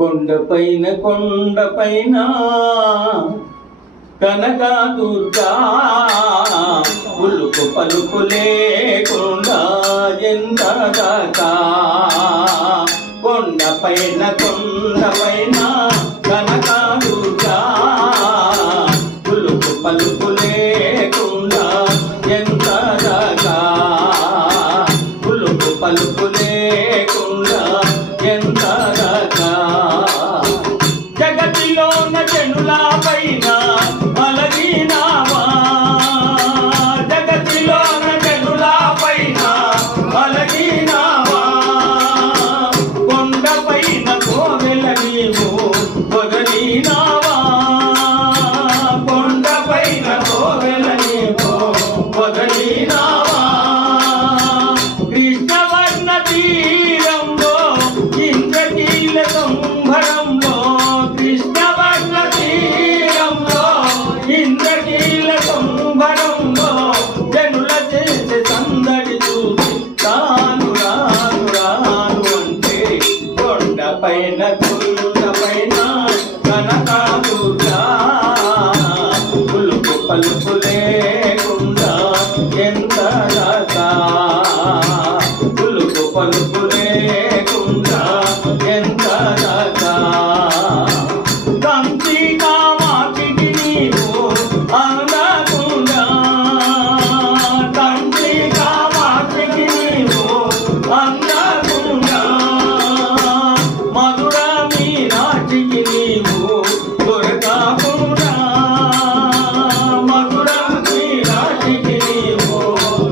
కొండపైన కనకదుర్గా ఉలుకు పలుకు లేకుండా ఎంత దాకా కొండపైన కనకదుర్గా ఉలుకు పలుకు లేకుండా ఎంత దాకా ఉలుకు పలుకు లేకుండా ఎంత దాకా జగతిలోన జనుల పైన అలగినావా జగతిలోన జనుల పైన అలగినావా కొండపైన కోవెల నీవు వదలినావా కొండపైన కోవెల నీవు వదలినావా కృష్ణవర్ణ తీరంలో ఇంద్రకీల సంభరంలో కృష్ణవర్ణ తీరంలో ఇంద్రకీల సంభరంలో జనుల చేసే సందడి చూసి తాను రాను రాను అంటే కొండపైన కనకదుర్గా ఉలుకు పలుకు లేకుండా ఎంత దాకా ఉలుకు పలుకు లేకుండా ఎంత దాకా కంచి కామాక్షికి నీవు అందకుండా కంచి కామాక్షికి నీవు అందకుండా మధుర మీనాక్షికి నీవు దొరకకుండా మధుర మీనాక్షికి నీవు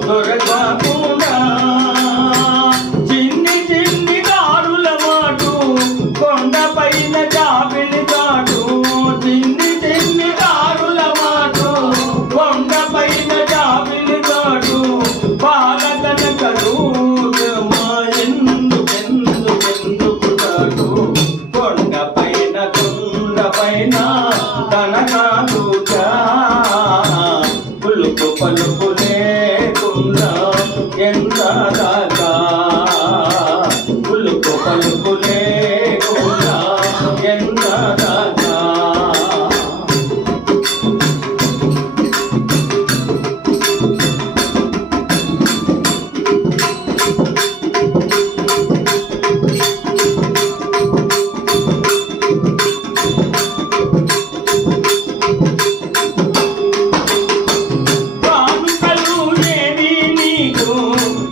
దొరకకుండా చిన్ని చిన్ని దారుల మాటు కొండపైన జాబిలి చాటు చిన్ని చిన్ని దారుల మాటు కొండపైన జాబిలి చాటు బాలకనకలు ఎందుకు చాటు కొండపైన కనకదుర్గా ఉలుకు పలుకు లేకుండా ఎంత దాకా ఉలుకు పలుకు లేకుండా ఎంత దాకా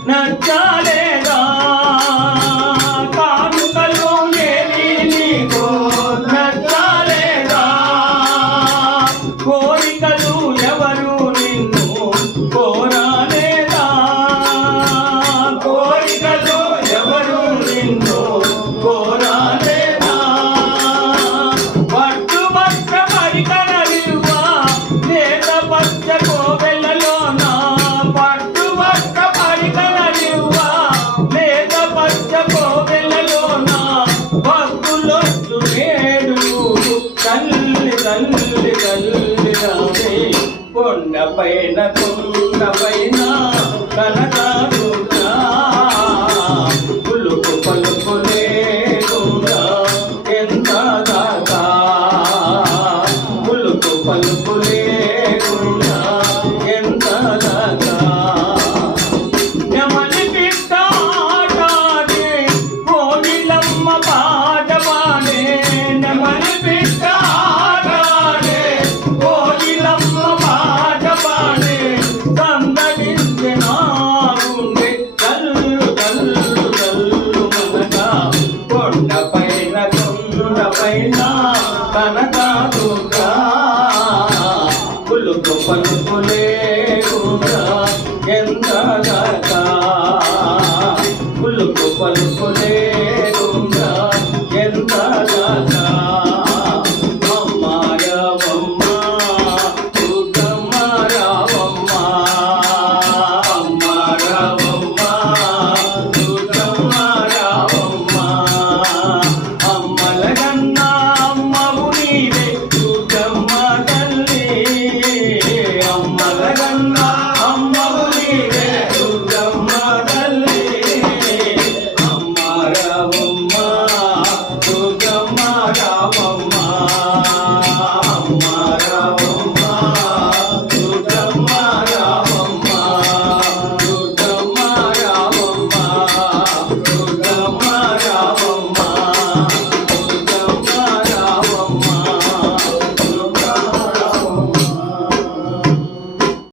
నచ్చలేదా కానుకలు ఏవి నీకు నచ్చలేదా కోరికలు ఎవరు నిన్ను కోరలేదా కోరికలు ఎవరు నిన్ను కోరలేదా పట్టు పట్ట పరికరలివ్వా లేత పచ్చ కోవెలలోన పట్టు పట్ట పరికరలివ్వా లేత పచ్చ కోవెలలోన భక్తులొచ్చు నేడు తల్లి తల్లి తల్లి రావే కొండపైన కనకదుర్గా ఉలుకు పలుకు లేకుండా ఎంత దాకా ఉలుకు పలుకు లేకుండా ఎంత దాకా యమలి పిట్ట ఆటాడే కోగిలమ్మ పాట పాడే యమలి పిట్ట ఆటాడే కోగిలమ్మ పాట పాడే సందడించే నాగుండె కల్లు కల్లు కల్లు మనగా కొండపైన కనకదుర్గా ఉలుకు పలుకు లేకుండా ఎంత దాకా ఉలుకు పలుకు